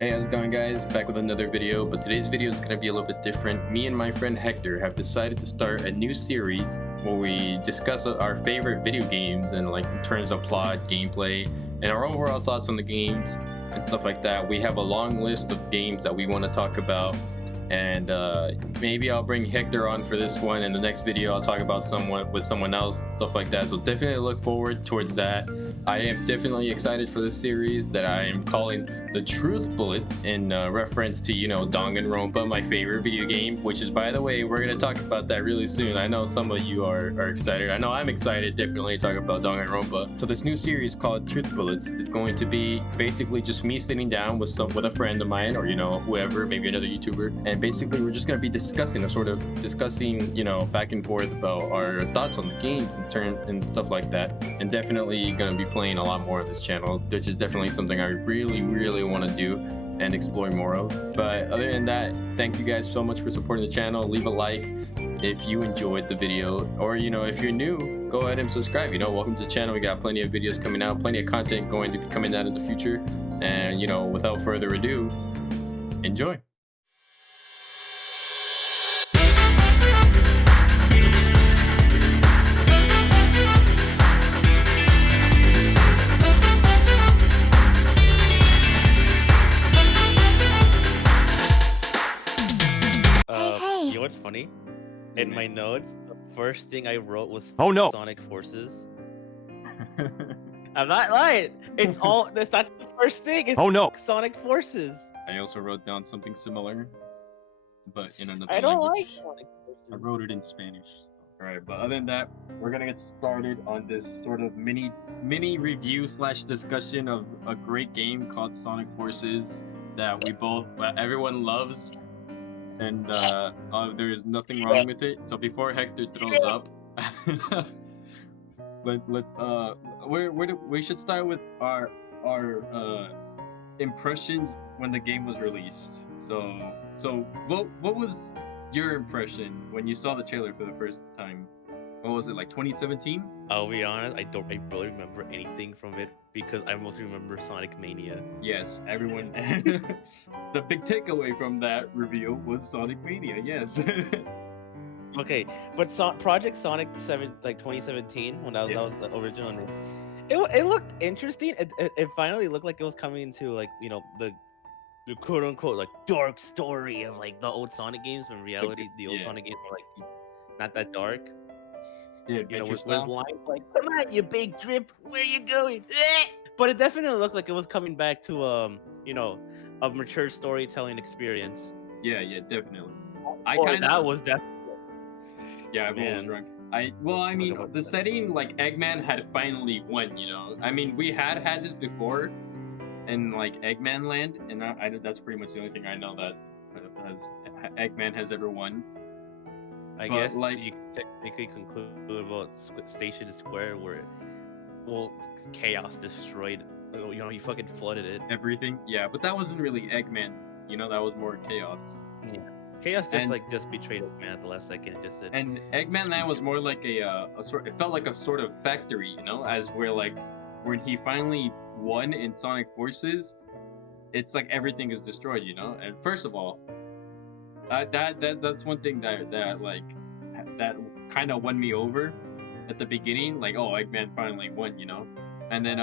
Hey, how's it going, guys? Back with another video, but today's video is going to be a little bit different. Me and my friend Hector have decided to start a new series where we discuss our favorite video games and like in terms of plot, gameplay, and our overall thoughts on the games and stuff like that. We have a long list of games that we want to talk about, and maybe I'll bring Hector on for this one. In the next video, I'll talk about someone with someone else and stuff like that. So definitely look forward towards that. I am definitely excited for this series that I am calling the Truth Bullets in reference to, Danganronpa, my favorite video game, which is, by the way, we're going to talk about that really soon. I know some of you are excited. I know I'm excited, definitely, to talk about Danganronpa. So this new series called Truth Bullets is going to be basically just me sitting down with a friend of mine or, whoever, maybe another YouTuber. And basically, we're just going to be discussing, back and forth about our thoughts on the games and stuff like that. And definitely going to be playing a lot more on this channel, which is definitely something I really want to do and explore more of. But other than that, thanks you guys so much for supporting the channel. Leave a like if you enjoyed the video, or if you're new, go ahead and subscribe. Welcome to the channel. We got plenty of videos coming out, plenty of content going to be coming out in the future. And without further ado, enjoy. You know what's funny? In my notes, the first thing I wrote was Oh no! Sonic Forces. I'm not lying. It's all that's the first thing. It's Oh no! Sonic Forces. I also wrote down something similar, but in another I don't language. like Sonic Forces. I wrote it in Spanish. All right, but other than that, we're gonna get started on this sort of mini review / discussion of a great game called Sonic Forces that everyone loves, and there is nothing wrong with it. So before Hector throws up, we should start with our impressions when the game was released. So what was your impression when you saw the trailer for the first time? What was it, like 2017? I'll be honest, I barely remember anything from it because I mostly remember Sonic Mania. Yes, everyone. The big takeaway from that reveal was Sonic Mania. Yes. Okay, but Project Sonic 2017, when that was the original name. It looked interesting. It finally looked like it was coming into the quote unquote like dark story of like the old Sonic games, when in reality the old Sonic games were like not that dark. Yeah, with lines like "Come on, you big drip, where you going?" But it definitely looked like it was coming back to a mature storytelling experience. Yeah, definitely. That was definitely. Yeah, everyone was drunk. I mean, the setting, like, Eggman had finally won, I mean, we had this before in, like, Eggman Land, and that's pretty much the only thing I know that Eggman has ever won. I guess, like, you technically conclude about Station Square, where, chaos destroyed, you fucking flooded it. Everything? Yeah, but that wasn't really Eggman, that was more chaos. Yeah. Chaos just betrayed Eggman at the last second. It just said. And Eggman Land was more like a sort. It felt like a sort of factory, as where like when he finally won in Sonic Forces, it's like everything is destroyed, And first of all, that's one thing that kind of won me over at the beginning. Like, oh, Eggman finally won, And then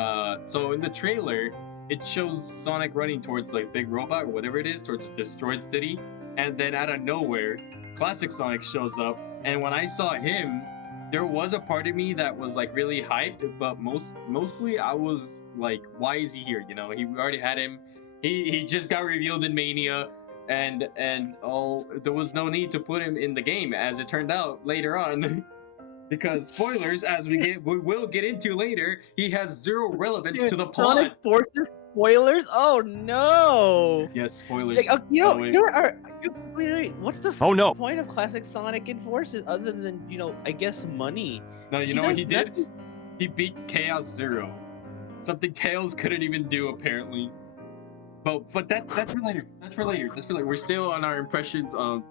so in the trailer, it shows Sonic running towards like Big Robot or whatever it is, towards a destroyed city. And then out of nowhere, Classic Sonic shows up. And when I saw him, there was a part of me that was like really hyped, but mostly I was like, why is he here? We already had him. He just got revealed in Mania, and there was no need to put him in the game, as it turned out later on. Because spoilers, as we will get into later, he has zero relevance to the plot. Sonic Forces spoilers? Oh no! Yes, spoilers. Wait, what's the point of classic Sonic in Forces other than I guess money? No, you know what he did? He beat Chaos Zero, something Tails couldn't even do apparently. But that's for later. That's for later. We're still on our impressions on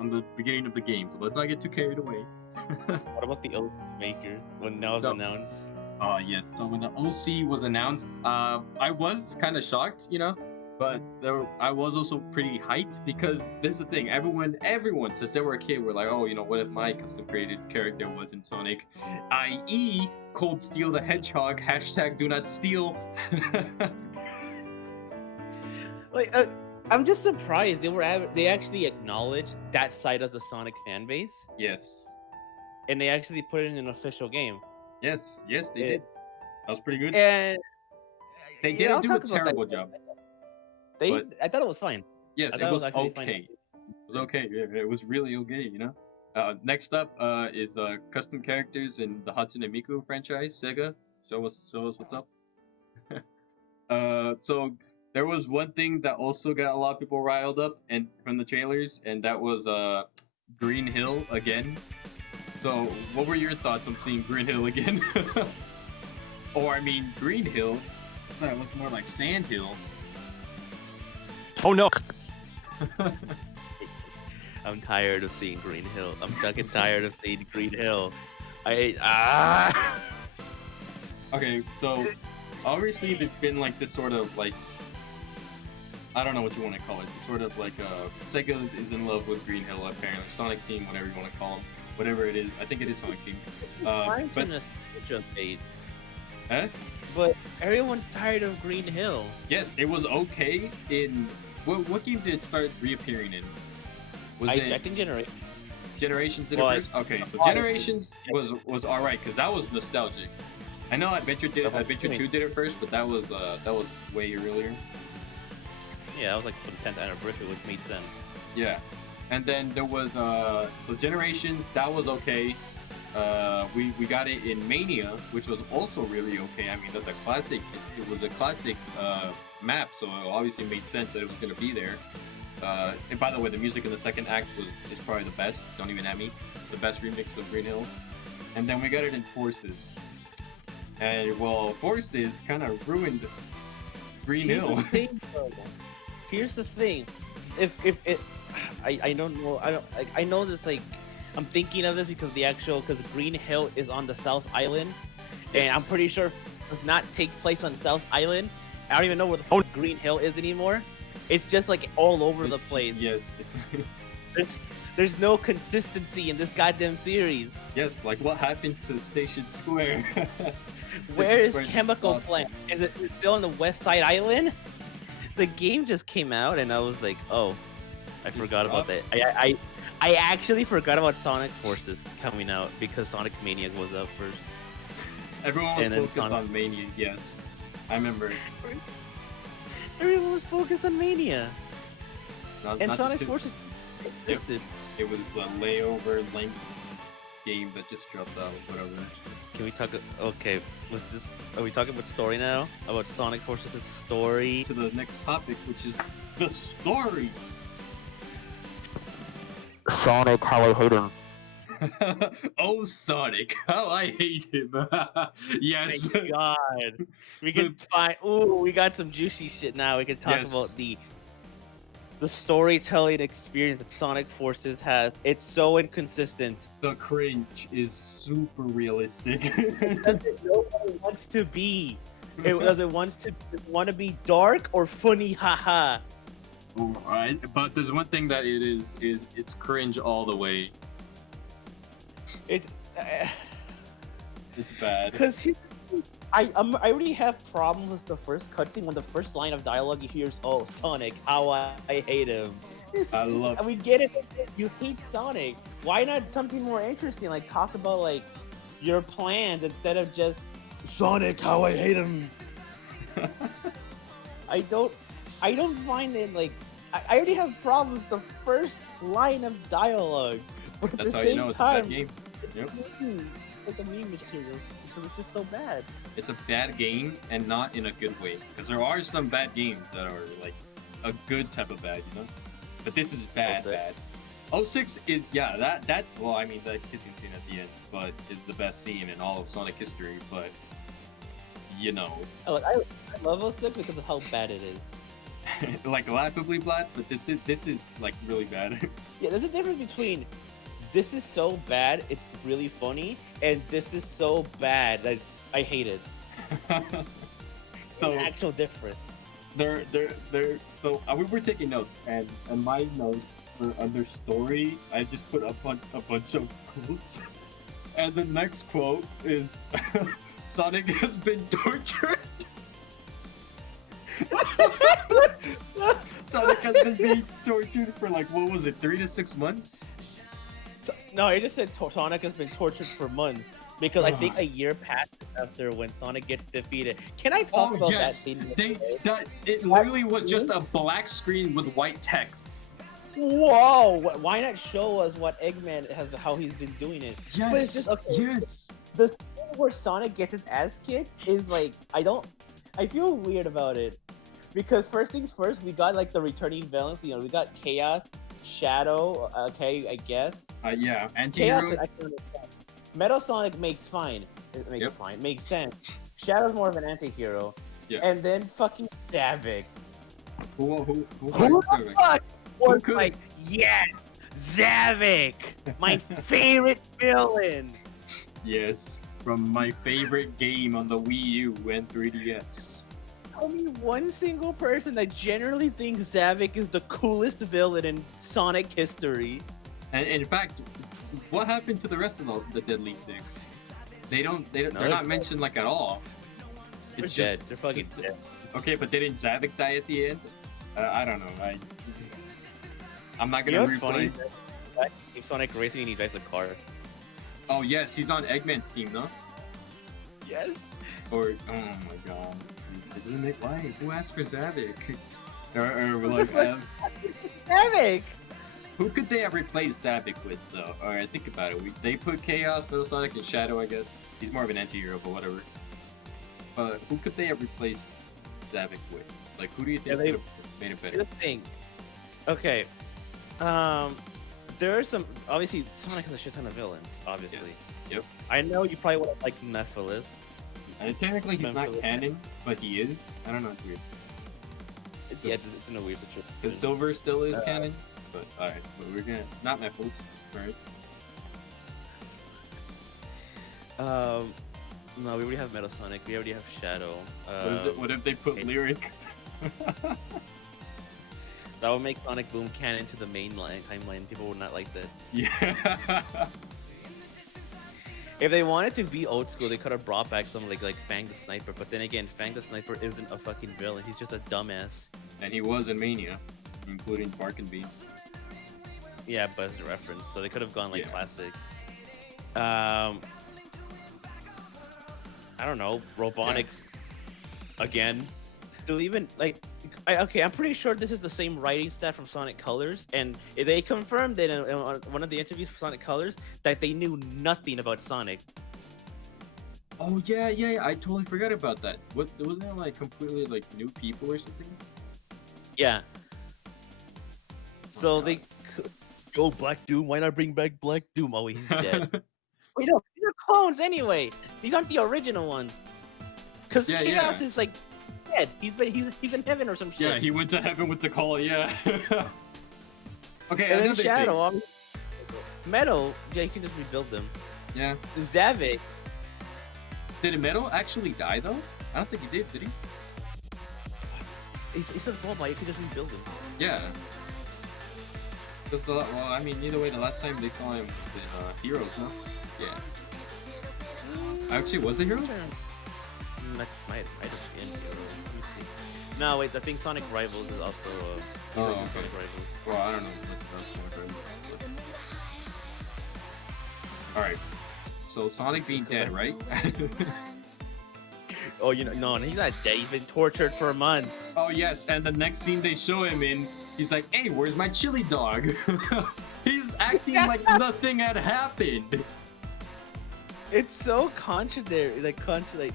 the beginning of the game, so let's not get too carried away. What about the OC maker when that was announced? Yes. So when the OC was announced, I was kind of shocked, But I was also pretty hyped because this is the thing. Everyone, since they were a kid, were like, oh, what if my custom created character was in Sonic, i.e., Cold Steel the Hedgehog. Hashtag do not steal. Like, I'm just surprised they actually acknowledged that side of the Sonic fan base, Yes, and they actually put it in an official game. yes, they did. That was pretty good. And They yeah, didn't I'll do a talk about that. terrible job. But I thought it was fine. yes, I it thought was actually fine. okay. It was okay. Yeah, it was really okay. Next up is custom characters in the Hatsune Miku franchise. Sega, show us what's up. So there was one thing that also got a lot of people riled up and from the trailers, and that was Green Hill again. So what were your thoughts on seeing Green Hill again? Or I mean, Green Hill. It's not look more like Sand Hill. Oh no! I'm tired of seeing Green Hill. I'm fucking tired of seeing Green Hill. Okay, so obviously there's been like this sort of like, I don't know what you want to call it. Sort of like Sega is in love with Green Hill apparently. Sonic Team, whatever you want to call them, whatever it is. I think it is Sonic Team. But eh? But everyone's tired of Green Hill. Yes, it was okay in what game did it start reappearing in? Was I it think Generation. Generations did it first? Okay, so Generations was alright because that was nostalgic. I know Adventure 2 did it first, but that was way earlier. Yeah, that was like for the 10th anniversary, which made sense. Yeah, and then there was so Generations, that was okay. We got it in Mania, which was also really okay. I mean, that's a classic. It was a classic map, so it obviously made sense that it was gonna be there. And by the way, the music in the second act is probably the best. Don't even at me. The best remix of Green Hill. And then we got it in Forces. And well, Forces kind of ruined Green Hill. Here's the thing. If I don't know. I know this like. I'm thinking of this because because Green Hill is on the South Island, and I'm pretty sure it does not take place on South Island. I don't even know where the Green Hill is anymore. It's just like all over the place. Yes, it's there's no consistency in this goddamn series. Yes, like what happened to Station Square? Where is Chemical Plant? Is it still on the West Side Island? The game just came out, and I was like, oh, I forgot about that. I actually forgot about Sonic Forces coming out because Sonic Mania was up first. Everyone was focused on Mania, yes. I remember. Everyone was focused on Mania. And Sonic Forces existed. It was the layover length game that just dropped out, whatever. Can we talk? Okay, are we talking about story now? About Sonic Forces' story? To the next topic, which is the story. Sonic, how I hate him. Oh, Sonic, how I hate him. Yes. Thank God. We can find. Ooh, we got some juicy shit now. We can talk about the storytelling experience that Sonic Forces has. It's so inconsistent. The cringe is super realistic. It doesn't know what it wants to be. It doesn't want to be dark or funny, haha. Alright, but there's one thing that it is it's cringe all the way. It's bad. Because I already have problems with the first cutscene when the first line of dialogue you hear is, "Oh, Sonic, how I hate him." We get it. You hate Sonic. Why not something more interesting? Like talk about like your plans instead of just Sonic, how I hate him. I don't find it like I already have problems with the first line of dialogue. But at That's the how same you know it's time, a bad game. Yep. It's like a meme materials because it's just so bad. It's a bad game and not in a good way. Because there are some bad games that are like a good type of bad, you know? But this is bad. 06 is that well, I mean that kissing scene at the end, but is the best scene in all of Sonic history, but you know. I love 06 because of how bad it is. Like laughably bad, but this is like really bad. Yeah, there's a difference between this is so bad it's really funny and this is so bad that I hate it. So an actual difference. they're. So we were taking notes, and my notes for under story, I just put a bunch of quotes, and the next quote is, "Sonic has been tortured." Sonic has been being tortured for like, what was it, 3 to 6 months? No, he just said Sonic has been tortured for months because I think a year passed after when Sonic gets defeated. Can I talk about that scene? It literally was just a black screen with white text. Whoa! Why not show us what Eggman has, how he's been doing it? Yes. But it's just, okay, Yes. the scene where Sonic gets his ass kicked is like, I feel weird about it because first things first, we got like the returning villains. You know, we got Chaos, Shadow. Okay, I guess. Yeah, Chaos, anti-hero. I can understand. Metal Sonic makes fine. It makes fine. Makes sense. Shadow's more of an anti-hero. Yeah. And then fucking Zavik. Who the fuck was like, yes, Zavik, my favorite villain. Yes, from my favorite game on the Wii U and 3DS. Tell me one single person that generally thinks Zavik is the coolest villain in Sonic history. And in fact, what happened to the rest of the Deadly Six? They're not mentioned like at all. It's They're just dead. They're fucking dead. Okay, but didn't Zavik die at the end? I don't know. I'm not You gonna know what's funny? replay. If Sonic Racing and he drives a car. Oh yes, he's on Eggman's team, no? Yes. Or oh my god, why? Who asked for Zavik? or like, Zavik. who could they have replaced Zavik with though? Alright, think about it. They put Chaos, Metal Sonic, and Shadow. I guess he's more of an anti-hero, but whatever. But who could they have replaced Zavik with? Like, who do you think they- would have made it better? Here's the thing. Okay. There are some. Obviously, Sonic has a shit ton of villains. Obviously. Yes. Yep. I know you probably would have liked Nephilis. And technically, he's not Memphis. canon, but he is. I don't know. It's weird. Yeah, it's in a weird situation. The Silver still is canon, but alright. But we're gonna not Nephilis, right? No, we already have Metal Sonic. We already have Shadow. What if they put Lyric? That would make Sonic Boom canon to the main timeline. People would not like that. Yeah. If they wanted to be old school, they could have brought back some like Fang the Sniper. But then again, Fang the Sniper isn't a fucking villain. He's just a dumbass. And he was in Mania, including Bark and Bean. Yeah, but as a reference, so they could have gone like Yeah. classic. I don't know, Robotix again. Do even like? Okay, I'm pretty sure this is the same writing staff from Sonic Colors, and they confirmed that in one of the interviews for Sonic Colors that they knew nothing about Sonic. Oh yeah, I totally forgot about that. What wasn't it like completely like new people or something? Yeah. So God. they, yo, Black Doom. Why not bring back Black Doom? Oh, he's dead. Wait, no, these are clones anyway. These aren't the original ones. Cause Yeah, Chaos yeah. is like dead. He's in heaven or some shit. Yeah, he went to heaven with the call. Yeah. Okay, And then another Shadow, thing. Metal, yeah, you can just rebuild them. Yeah. Zavik, Did Metal actually die though? I don't think he did he? he's a robot. You can just rebuild him. Yeah. Well, I mean, either way, the last time they saw him was in Heroes, no? Yeah. Actually, was it Heroes? Might have been. Let me see. No, wait. I think Sonic Rivals is also. Oh, okay. Sonic Rivals. Well, I don't know much about Sonic Rivals. Alright. So, Sonic being dead, right? Oh, no, he's not dead. He's been tortured for months. Oh, yes, and the next scene they show him in, he's like, hey, where's my chili dog? He's acting like nothing had happened. It's so contradictory.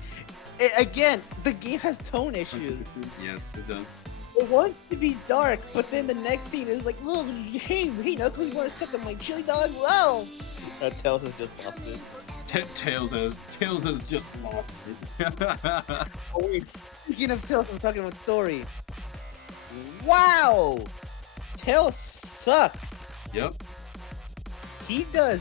Again, the game has tone issues. Yes, it does. It wants to be dark, but then the next scene is like, look, hey, Knuckles, you want to suck on my chili dog? Wow. Tails has just lost it. Tails has just lost it. Oh, wait. Speaking of Tails, I'm talking about story. Wow! Tails sucks. Yep. He does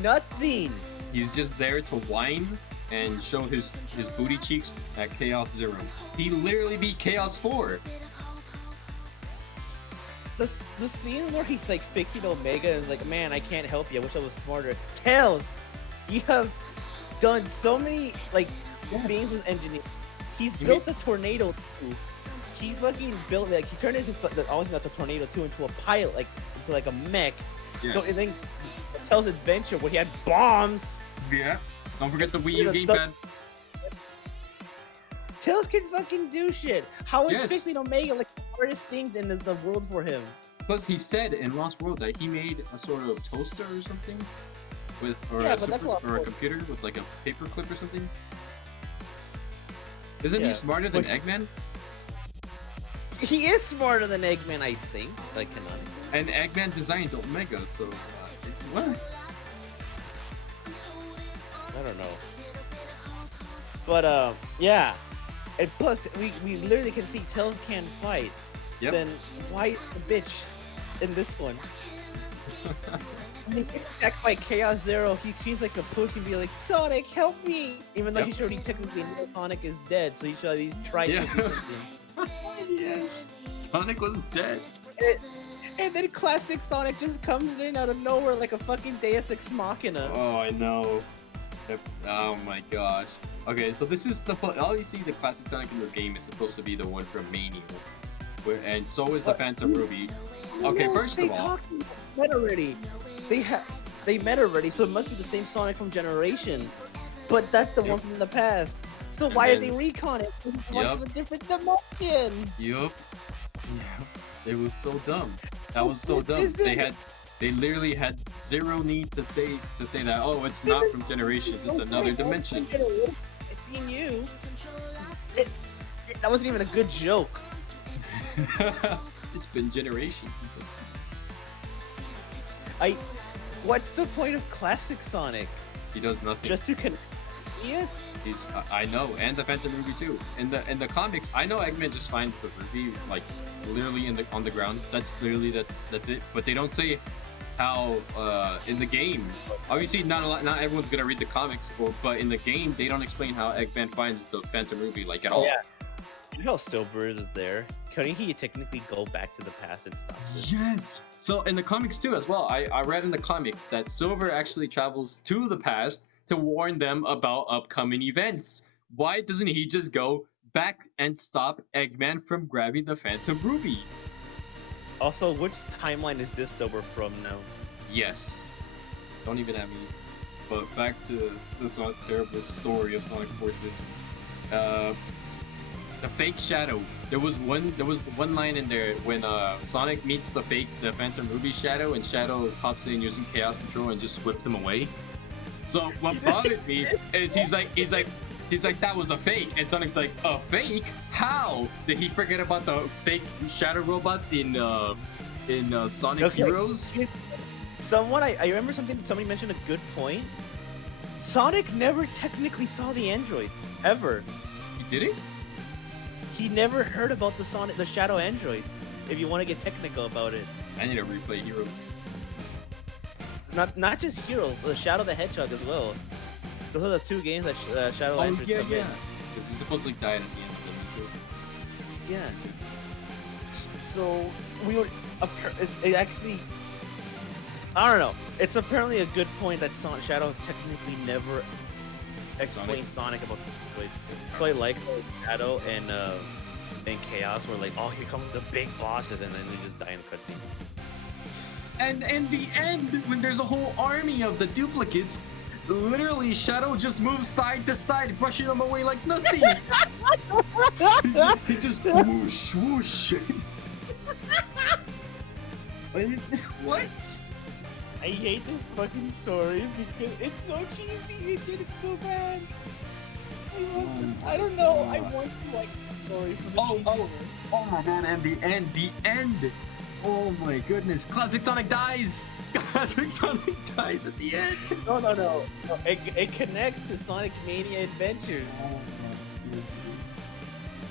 nothing. He's just there to whine and showed his booty cheeks at Chaos Zero. He literally beat Chaos 4. The scene where he's like fixing Omega and is like, man, I can't help you. I wish I was smarter. Tails, you have done so many like things with engineering. He's built the Tornado 2. He fucking built like he turned into obviously not the Tornado 2 into a pilot, like into like a mech. Yeah. So and then Tails' Adventure where he had bombs. Yeah. Don't forget the Wii U gamepad. Tails can fucking do shit. How is Yes. fixing Omega like the hardest thing in the world for him? Plus, he said in Lost World that he made a sort of toaster or something, with or Yeah, a but that's super, Lost or a World. computer with like a paper clip or something. Isn't Yeah, he smarter than but- Eggman? He is smarter than Eggman, I think. Like, canon. And Eggman designed Omega, so what? I don't know. But yeah. And plus, we literally can see Tails can fight. Yep. Then why the bitch in this one? When he gets attacked by Chaos Zero, he seems like a push and be like, Sonic, help me! Even though Yep. he should already technically know Sonic is dead, so he should at least try Yeah. to do something. Yes, Sonic was dead. And then classic Sonic just comes in out of nowhere like a fucking Deus Ex Machina. Oh, I know. Oh my gosh. Okay, so this is the obviously the classic Sonic in this game is supposed to be the one from Mania, and so is the Phantom Ruby. Okay, No, first they of all, talked met already. They met already, so it must be the same Sonic from Generations. But that's the one Yep. from the past. So And why are then- they recon it? It's Yep. a different dimension. yup. It was so dumb. That was so dumb. Is it? They literally had zero need to say that. Oh, it's not from Generations. It's another dimension. It's seen you. That wasn't even a good joke. It's been generations. What's the point of classic Sonic? He does nothing. Just to connect? Yeah. I know, and the Phantom Ruby too. In the comics, I know Eggman just finds the Ruby like literally on the ground. That's it. But they don't say how in the game. Obviously, not everyone's gonna read the comics, but in the game, they don't explain how Eggman finds the Phantom Ruby like at all. Yeah. You know how Silver is there? Couldn't he technically go back to the past and stop it? Yes. So in the comics too, as well, I read in the comics that Silver actually travels to the past to warn them about upcoming events. Why doesn't he just go back and stop Eggman from grabbing the Phantom Ruby? Also, which timeline is this Silver from now? Yes. Don't even have me. But back to this terrible story of Sonic Forces. The fake Shadow. There was one line in there when Sonic meets the Phantom Ruby Shadow, and Shadow pops in using Chaos Control and just whips him away. So what bothered me is he's like that was a fake, and Sonic's like, a fake? How? Did he forget about the fake Shadow robots in Sonic Okay. Heroes? I remember somebody mentioned a good point. Sonic never technically saw the androids ever. He didn't? He never heard about the Shadow androids. If you want to get technical about it, I need to replay Heroes. not just Heroes, the Shadow the Hedgehog as well. Those are the two games that Shadow androids come in. Because he supposedly died at the end of Yeah. So we were. It actually. I don't know. It's apparently a good point that Shadow technically never explained Sonic about the androids. So I like how Shadow and Chaos were like, oh, here comes the big bosses, and then they just die in the cutscene. And in the end, when there's a whole army of the duplicates, literally Shadow just moves side to side, brushing them away like nothing. he just whoosh, whoosh. What? I hate this fucking story because it's so cheesy. It did it so bad. I don't know. I want to like the story for the Oh my god, and the end. Oh my goodness. Classic Sonic dies. Classic Sonic dies at the end. No. It connects to Sonic Mania Adventures.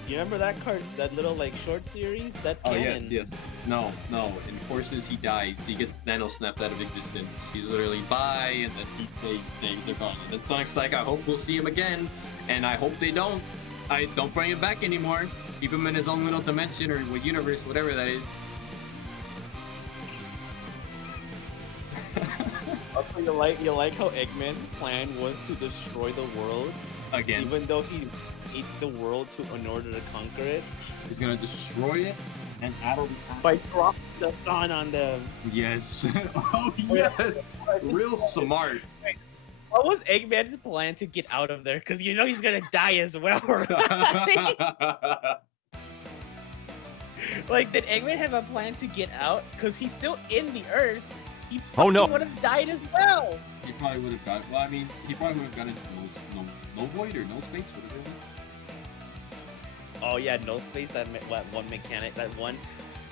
You remember that card, that little like short series? That's Oh canon. yes. No. In Forces he dies. He gets nano snapped out of existence. He's literally bye, and then they're gone. And then Sonic's like, I hope we'll see him again, and I hope they don't. I don't bring him back anymore. Keep him in his own little dimension or universe, whatever that is. Also, you like how Eggman's plan was to destroy the world, Again, even though he needs the world in order to conquer it. he's gonna destroy it, and Adel. By dropping the sun on them. Yes. Oh yes. Real smart. What was Eggman's plan to get out of there? Because you know he's gonna die as well, right? Like, did Eggman have a plan to get out? Because he's still in the Earth. He Oh, no. would have died as well. He probably would have got. Well, I mean, he probably would have gotten no void or no space, whatever it is. Oh yeah, no space. That one mechanic, that one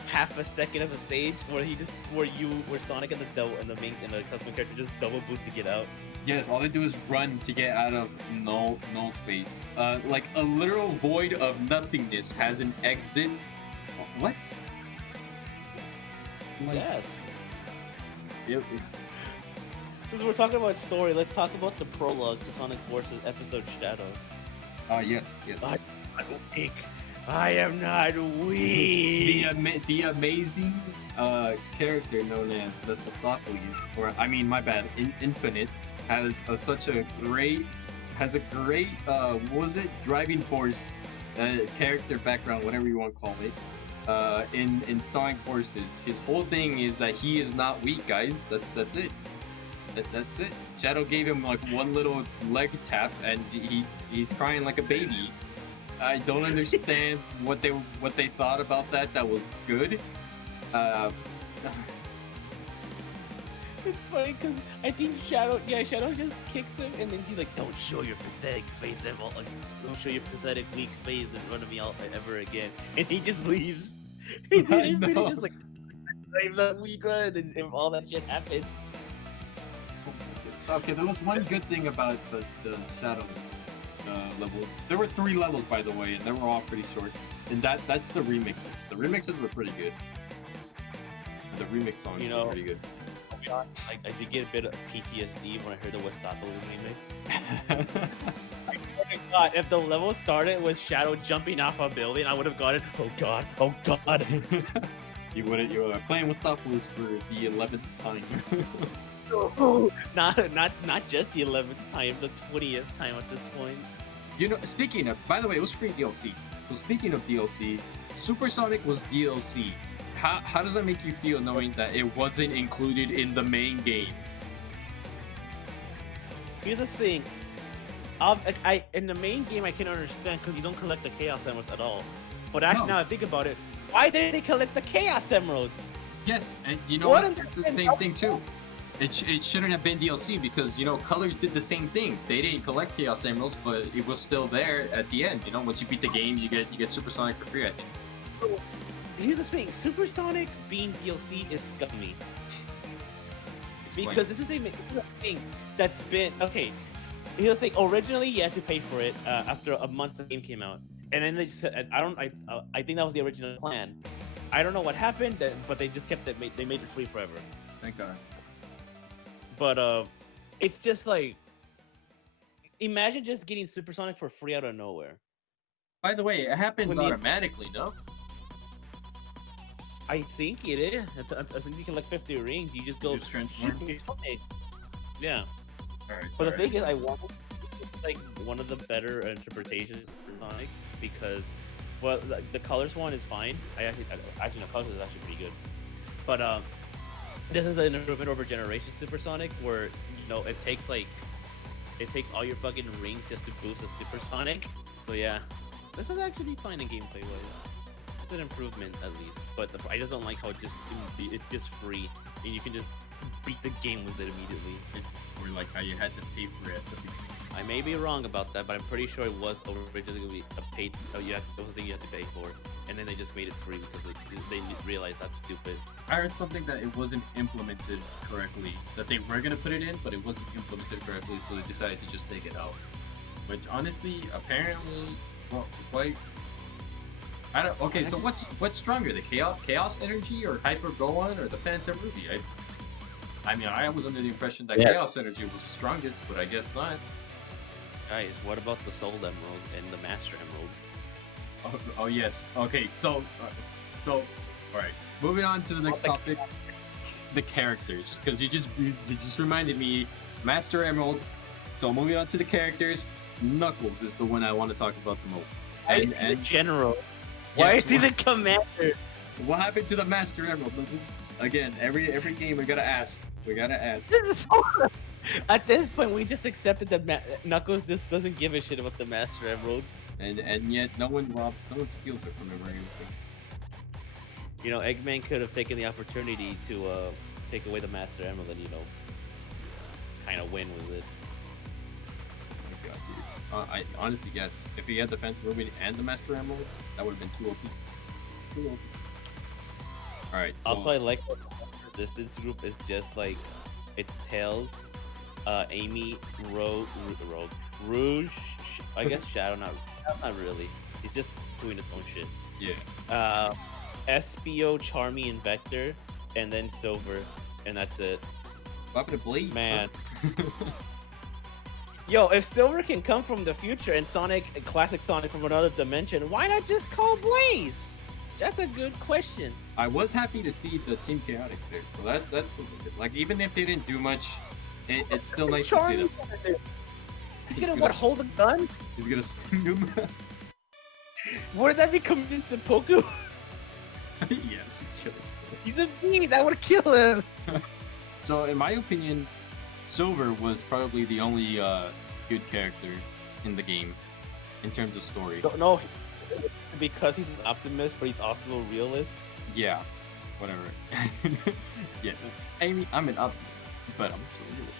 half a second of a stage where Sonic and the custom character just double boost to get out. Yes, all they do is run to get out of no space. Like a literal void of nothingness has an exit. What? Like, Yes. Yep. Since we're talking about story, let's talk about the prologue to Sonic Forces episode Shadow. Yeah. I'm not weak. I am not weak. The amazing character known as Mephistophelies, or I mean, my bad, Infinite, has a great what was it, driving force character background, whatever you want to call it. In Sonic Forces, his whole thing is that he is not weak, guys. That's it. That's it. Shadow gave him like one little leg tap, and he's crying like a baby. I don't understand what they thought about that. That was good. It's funny because I think Shadow just kicks him, and then he's like, "Don't show your pathetic face ever, like, don't show your pathetic weak face in front of me ever again." And he just leaves. He didn't really just like, "I'm not weak," and then all that shit happens. Okay, there was one good thing about the Shadow level. There were 3 levels, by the way, and they were all pretty short. And that's the remixes. The remixes were pretty good. The remix songs were pretty good. I did get a bit of PTSD when I heard the Westopoulos remix. I thought if the level started with Shadow jumping off a building, I would have gotten, oh god. You were playing Westopoulos for the 11th time. Not just the 11th time, the 20th time at this point. You know, speaking of, by the way, it was free DLC. So speaking of DLC, Supersonic was DLC. How does that make you feel knowing that it wasn't included in the main game? Here's the thing. In the main game I can understand because you don't collect the Chaos Emeralds at all. But actually, now I think about it, why didn't they collect the Chaos Emeralds? Yes, and you know what? That's the same thing too. It shouldn't have been DLC because, you know, Colors did the same thing. They didn't collect Chaos Emeralds, but it was still there at the end. You know, once you beat the game, you get Supersonic for free, I think. Here's the thing, Supersonic being DLC is scummy. Because this is a thing that's been, okay, here's the thing, originally you had to pay for it after a month the game came out. And then they just said, I think that was the original plan. I don't know what happened, but they just kept it, they made it free forever. Thank God. But it's just like, imagine just getting Supersonic for free out of nowhere. By the way, it happens automatically, no? I think it is. As soon as you can like 50 rings, you just go. Just transform? Yeah. Alright. But the thing is, I want it's like one of the better interpretations for Sonic because, well, the Colors one is fine. Actually, no, Colors is actually pretty good. But this is an improvement over Generation Supersonic where, you know, it takes all your fucking rings just to boost a Supersonic. So yeah, this is actually fine in gameplay wise. It's an improvement at least, but I just don't like how it's just free and you can just beat the game with it immediately. Or like how you had to pay for it at the beginning. I may be wrong about that, but I'm pretty sure it was originally a paid. It was a thing you had to pay for, and then they just made it free because they realized that's stupid. I heard something that it wasn't implemented correctly. That they were gonna put it in, but it wasn't implemented correctly, so they decided to just take it out. Which honestly, apparently, well, quite I don't. Okay, so what's stronger, the chaos energy or Hyper Gohan or the Phantom Ruby? I mean, I was under the impression that chaos energy was the strongest, but I guess not. Guys, what about the Soul Emerald and the Master Emerald? Oh yes. Okay, so all right. Moving on to the next topic, the characters, because you just reminded me, Master Emerald. So moving on to the characters, Knuckles is the one I want to talk about the most. And General. Why is he the commander? What happened to the Master Emerald? Again, every game we gotta ask. At this point, we just accepted that Knuckles just doesn't give a shit about the Master Emerald. And yet no one steals it from him or anything. You know, Eggman could have taken the opportunity to take away the Master Emerald and, you know, kind of win with it. Oh God, dude. I honestly guess if he had the Phantom Ruby and the Master Emerald, that would have been too OP. Too OP. All right. So... Also, I like that the Resistance group is just like it's Tails, Amy, Rouge. I guess Shadow, not really. He's just doing his own shit. Yeah. Espio, Charmy, and Vector, and then Silver, and that's it. What happened to Blaze? Man. Yo, if Silver can come from the future and classic Sonic from another dimension, why not just call Blaze? That's a good question. I was happy to see the Team Chaotix there, so that's like, even if they didn't do much, it's still nice to see them. He's gonna hold a gun? He's gonna sting him. Wouldn't that be convinced to Poku? Yes, he killed himself. He's a beast. I would kill him. So, in my opinion, Silver was probably the only good character in the game in terms of story. No, because he's an optimist, but he's also a realist. Yeah, whatever. Yeah, I'm an optimist, but I'm also a realist.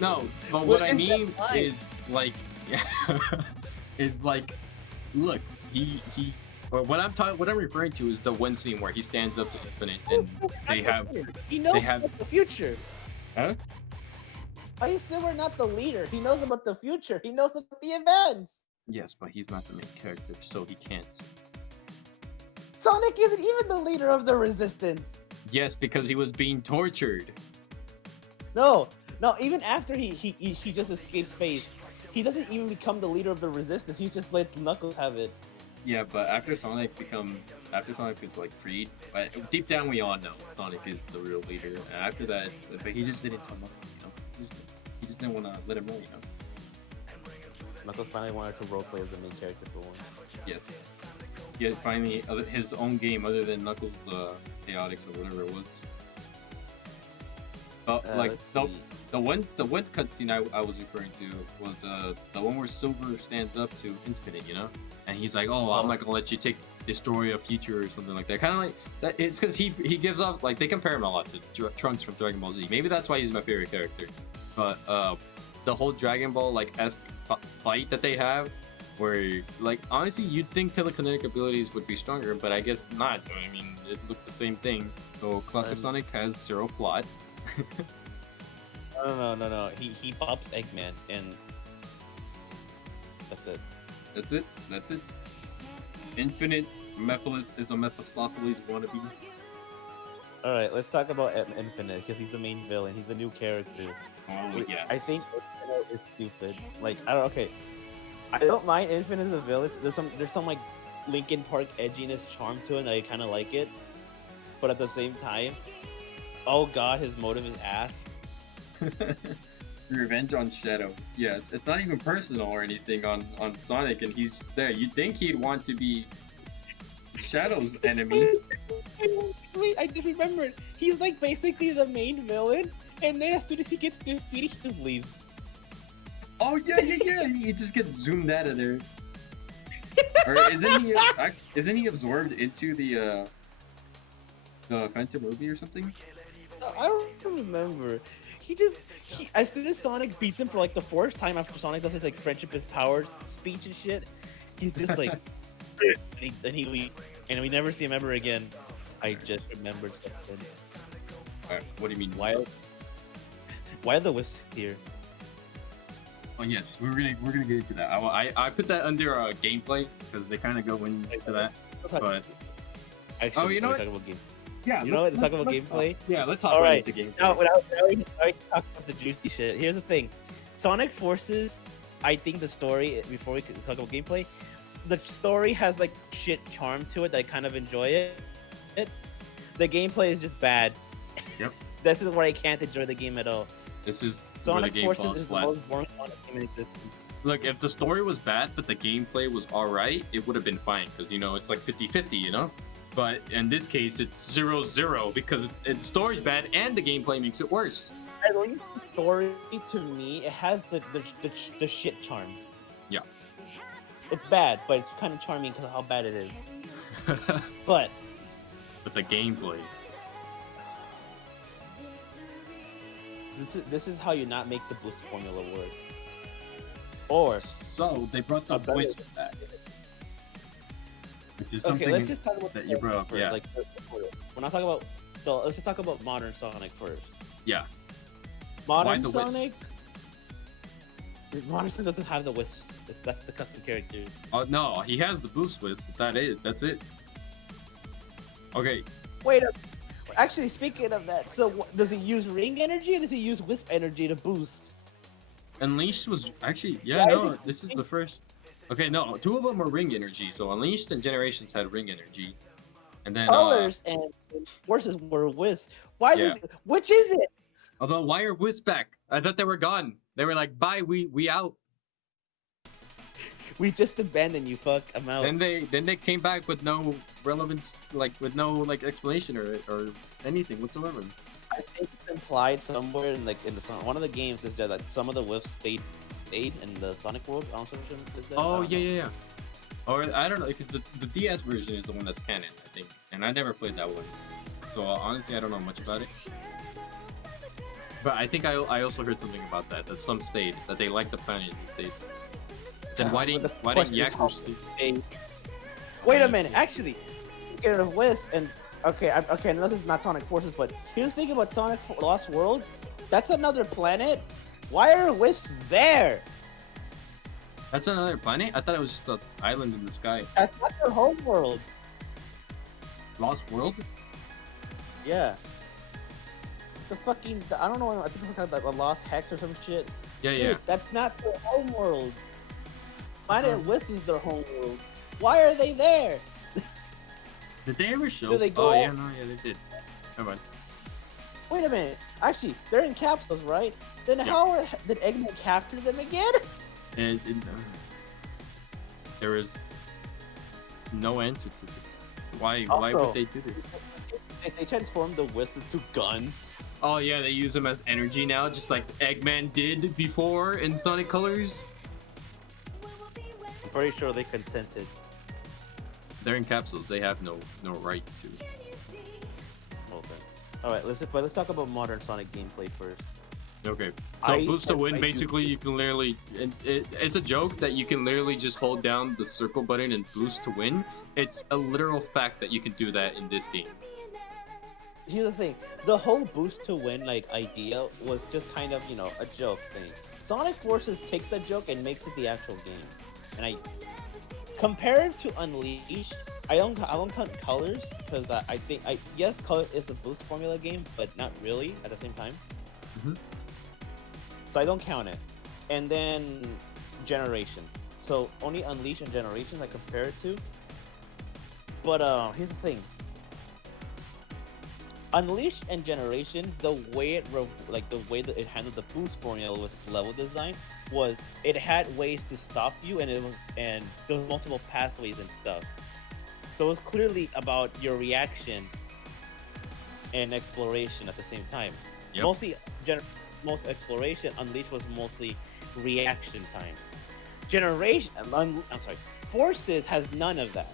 No, but what I mean is like, is like, look, what I'm referring to is the one scene where he stands up to Infinite and they have the future. Huh? Why is Silver not the leader? He knows about the future. He knows about the events. Yes, but he's not the main character, so he can't. Sonic isn't even the leader of the Resistance. Yes, because he was being tortured. No, even after he just escapes space, he doesn't even become the leader of the Resistance. He just lets Knuckles have it. Yeah, but after Sonic is like freed, but deep down we all know Sonic is the real leader. And after that, but he just didn't tell Knuckles, you know. He just didn't want to let him know, you know. Knuckles finally wanted to roleplay as the main character for once. Yes. He had finally his own game other than Knuckles Chaotix or whatever it was. Like the one cutscene I was referring to was the one where Silver stands up to Infinite, you know, and he's like, "Oh, I'm not gonna let you destroy a future" or something like that. Kind of like that. It's because he gives up. Like they compare him a lot to Trunks from Dragon Ball Z. Maybe that's why he's my favorite character. But the whole Dragon Ball esque fight that they have, where like honestly you'd think telekinetic abilities would be stronger, but I guess not. I mean, it looked the same thing. So Classic Sonic has zero plot. No. He pops Eggman and that's it. That's it. Infinite Mephiles is a Mephistopheles wannabe. All right, let's talk about Infinite because he's the main villain. He's a new character. Oh yes. I think Infinite is stupid. Like I don't mind Infinite as a villain. There's some like Linkin Park edginess charm to it. And I kind of like it, but at the same time, oh god, his motive is ass. Revenge on Shadow. Yes, it's not even personal or anything on Sonic, and he's just there. You'd think he'd want to be Shadow's enemy. Wait, I just remembered. He's like basically the main villain, and then as soon as he gets defeated, he just leaves. Oh yeah. He just gets zoomed out of there. Or isn't he absorbed into the Phantom Ruby or something? I don't remember. As soon as Sonic beats him for like the fourth time after Sonic does his like friendship is power speech and shit, he's just like, then he leaves, and we never see him ever again. I just remembered something. Alright, what do you mean? Why are the Wisps here? Oh yes, we're gonna get into that. I put that under gameplay because they kind of go into that. But Actually, you know what? talk about game. yeah, You know what? Let's talk about gameplay. Yeah, let's talk All about right. the gameplay. Now, we talk about the juicy shit. Here's the thing: Sonic Forces. I think the story. Before we talk about gameplay, the story has like shit charm to it. I kind of enjoy it. The gameplay is just bad. Yep. This is where I can't enjoy the game at all. This is where the Sonic game Forces falls is the flat. most boring Sonic game in existence. Look, if the story was bad but the gameplay was alright, it would have been fine because it's like 50-50, you know. But in this case, it's 0-0 because the story's bad and the gameplay makes it worse. At least the story, to me, it has the shit charm. Yeah. It's bad, but it's kind of charming because of how bad it is. But But the gameplay. this is how you not make the boost formula work. Or So they brought the A better- voice back, which is something okay, let's just talk about that you brought up. first, Yeah, like we're not talking about. So let's just talk about modern Sonic first. yeah. Modern the wisp? Sonic. Modern Sonic doesn't have the wisp. That's the custom character. Oh no, he has the boost whisk. But that's it. Okay, Wait, actually, speaking of that, so does he use ring energy or does he use wisp energy to boost? Unleashed was actually Why is no. it This is ring? the first. Okay, no, two of them were ring energy. So Unleashed and Generations had ring energy, and then Colors and forces were wisp. Why Yeah. is it? Which is it? although why are Wisp back? I thought they were gone. They were like, bye, we out. We just abandoned you. Fuck, I'm out. Then they came back with no relevance, like with no like explanation or anything whatsoever. I think it's implied somewhere in one of the games is that some of the wisps stayed in the Sonic world. I don't know if it's that. I Oh don't yeah, know. yeah, yeah. Or I don't know because the DS version is the one that's canon, I think, and I never played that one, so honestly I don't know much about it. But I think I also heard something about that some stayed, that they liked the planet and stayed. Then Yeah, why but didn't the why didn't question is how Yaku stay? Hey, wait a minute. Actually, speaking of wisps and okay, okay. No, this is not Sonic Forces, but here's the thing about Sonic Lost World. That's another planet. Why are wisps there? That's another planet? I thought it was just an island in the sky. That's not their home world. Lost World? Yeah. It's a fucking. I don't know. I think it's like a lost hex or some shit. Yeah, Dude, yeah. that's not their home world. Planet Wisp is their home world. Why are they there? Did they ever show? Do they go Oh yeah, all- no, yeah, they did. Never mind. Wait a minute. Actually, they're in capsules, right? Then Yeah. how did Eggman capture them again? And there is no answer to this. Why Also- would they do this? They transformed the Wisp into guns. Oh yeah, they use them as energy now, just like Eggman did before in Sonic Colors. I'm pretty sure they consented. They're in capsules. They have no right to. Okay. All right, let's talk about modern Sonic gameplay first. Okay. So I- boost to win, I do- basically, you can literally. It's a joke that you can literally just hold down the circle button and boost to win. It's a literal fact that you can do that in this game. Here's the thing: the whole boost to win idea was just kind of a joke thing. Sonic Forces takes that joke and makes it the actual game. And I compare it to Unleashed. I don't count Colors because I think yes, Colors is a boost formula game, but not really at the same time. Mhm. So I don't count it. And then Generations. So only Unleashed and Generations I compare it to. But here's the thing. Unleashed and Generations, the way that it handled the boost formula with level design was it had ways to stop you, and there was multiple pathways and stuff. So it was clearly about your reaction and exploration at the same time. Yep. Most exploration, Unleashed was mostly reaction time. Forces has none of that.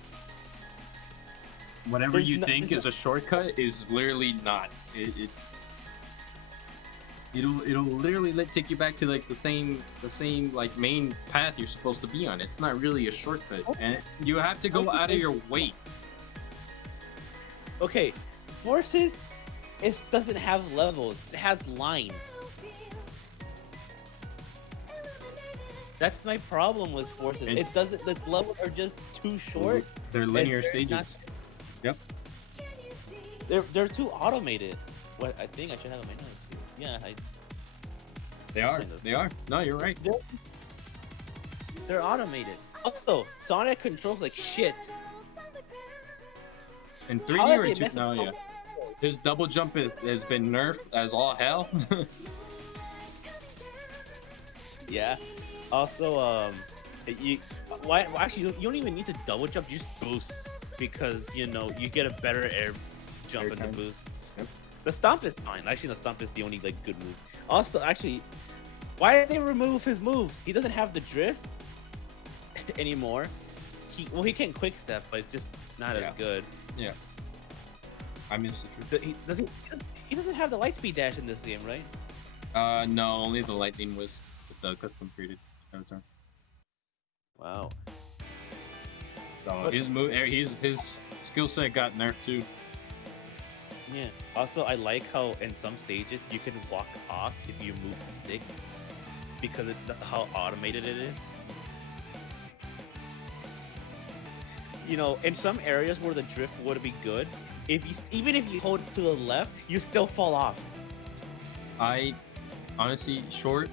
Whatever There's you no- think there's is a shortcut is literally not. It'll literally take you back to like the same like main path you're supposed to be on. It's not really a shortcut, and you have to go out of your way. Okay, Forces doesn't have levels. It has lines. That's my problem with Forces. It's- It doesn't. The levels are just too short. They're linear they're not- stages. Yep. They're too automated. What I think I should have on my notes. Yeah, They are. Kind of. They are. No, you're right. they're automated. Also, Sonic controls like shit. In How 3D did or they 2? mess No, up yeah. His double jump has been nerfed as all hell. Yeah. Also, you actually you don't even need to double jump. You just boost because you get a better air jump Air in the time. boost. Yep. The stomp is fine. Actually, the stomp is the only like good move. Also, actually, why did they remove his moves? He doesn't have the drift anymore. He can quick step, but it's just not Yeah. as good. I miss the truth. He doesn't have the light speed dash in this game, right? No, only the lightning was with the custom created avatar. Wow. So But- his skill set got nerfed too. Yeah. Also, I like how in some stages you can walk off if you move the stick because how automated it is. In some areas where the drift would be good, even if you hold to the left, you still fall off. I honestly short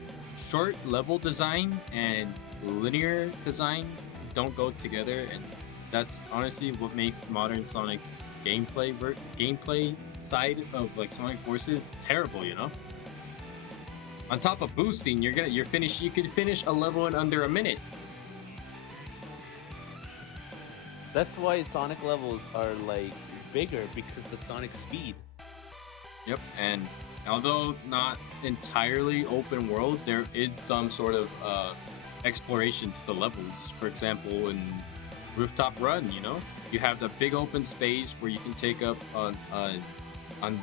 level design and linear designs don't go together, and that's honestly what makes modern Sonic's gameplay side of like Sonic Forces terrible. On top of boosting, you can finish a level in under a minute. That's why Sonic levels are like bigger because the Sonic speed. Yep, and although not entirely open world, there is some sort of exploration to the levels. For example, in Rooftop Run, you have the big open space where you can take up on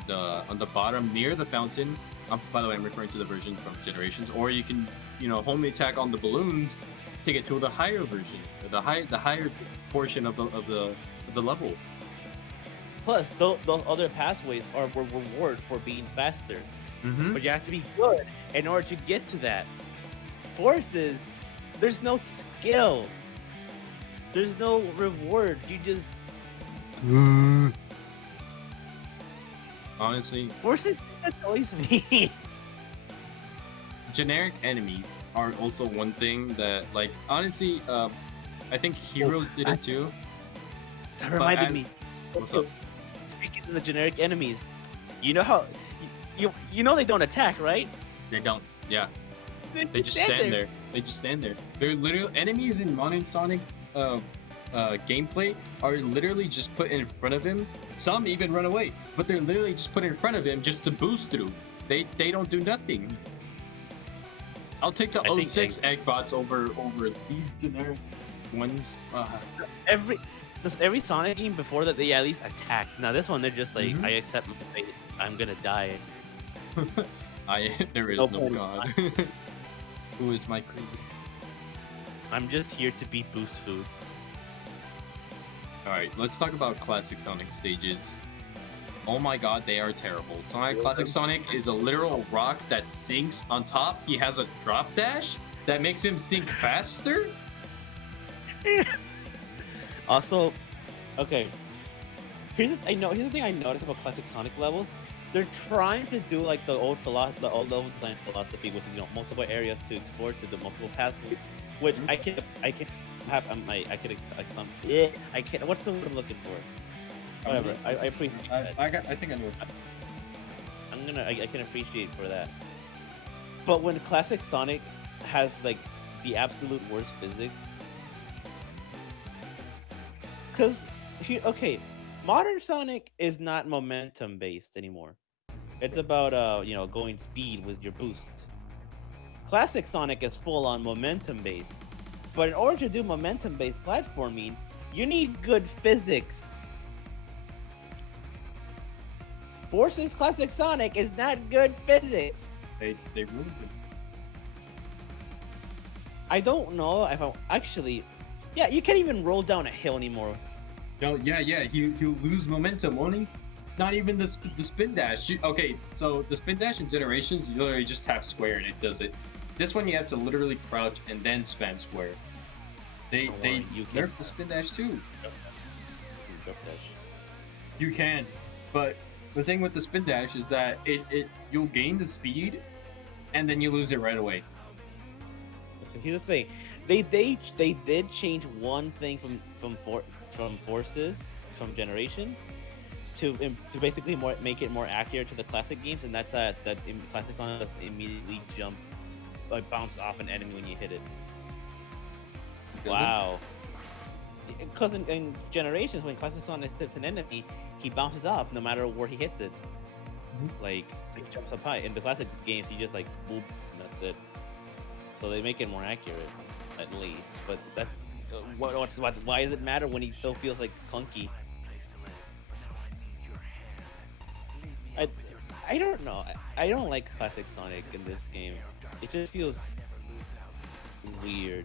the bottom near the fountain. By the way, I'm referring to the version from Generations, or you can homing attack on the balloons, take it to the higher version, the higher portion of the level. Plus, the other pathways are a reward for being faster. Mm-hmm. But you have to be good in order to get to that. Forces, there's no skill. There's no reward. You just Honestly, Forces that's always me. generic enemies are also one thing that, like, honestly, I think Heroes did it too. That reminded I- me. What's up? Speaking of the generic enemies, you know how you know they don't attack, right? They don't. Yeah, they just stand there. They just stand there. They're literally enemies in modern Sonic's gameplay are literally just put in front of him. Some even run away, but they're literally just put in front of him just to boost through. They don't do nothing. I'll take the I think 06 Eggbots over these generic ones. Every Sonic game before that, they at least attack. Now this one, they're just like, Mhm. I accept my fate. I'm gonna die. There is No no point. god. Who is my creator? I'm just here to be boost food. Alright, let's talk about classic Sonic stages. Oh my god, they are terrible. Classic Sonic is a literal rock that sinks on top. He has a drop dash that makes him sink faster. Also, okay. Here's the thing I noticed about classic Sonic levels. They're trying to do like the old level design philosophy with multiple areas to explore to the multiple pathways, which I can't have. I can't. What's the word I'm looking for? Whatever. I appreciate that. I think I know what I can appreciate for that. But when classic Sonic has like the absolute worst physics, because modern Sonic is not momentum based anymore. It's about going speed with your boost. Classic Sonic is full on momentum based, but in order to do momentum based platforming, you need good physics. Forces Classic Sonic is not good physics. They ruined it. I don't know if yeah, you can't even roll down a hill anymore. No, yeah, he'll lose momentum, won't he? Not even the spin dash. Okay, so the spin dash in Generations, you literally just tap square and it does it. This one you have to literally crouch and then spam square. They you nerfed the spin dash too. Jump dash. You can, but the thing with the spin dash is that you'll gain the speed, and then you lose it right away. Here's the thing, they did change one thing from forces from generations to basically make it more accurate to the classic games, and that's that in classic Sonic immediately jump, like bounce off an enemy when you hit it. Wow. Because in generations, when classic Sonic hits an enemy, he bounces off no matter where he hits it. Like he jumps up high. In the classic games, he just like boop, and that's it. So they make it more accurate, at least. But that's why does it matter when he still feels like clunky? I don't know. I don't like classic Sonic in this game. It just feels weird.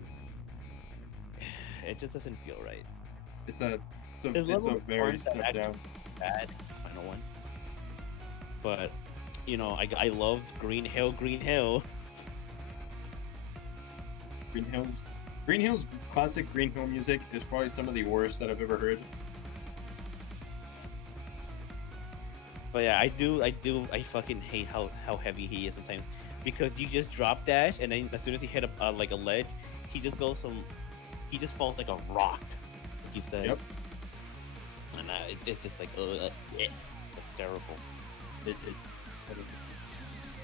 It just doesn't feel right. It's a very step down. Bad final one. But you know, I love Green Hill. Green Hill's classic Green Hill music is probably some of the worst that I've ever heard. But yeah, I fucking hate how heavy he is sometimes, because you just drop dash and then as soon as he hit like a ledge, he just falls like a rock, like you said. Yep. And it's just like it's terrible. It's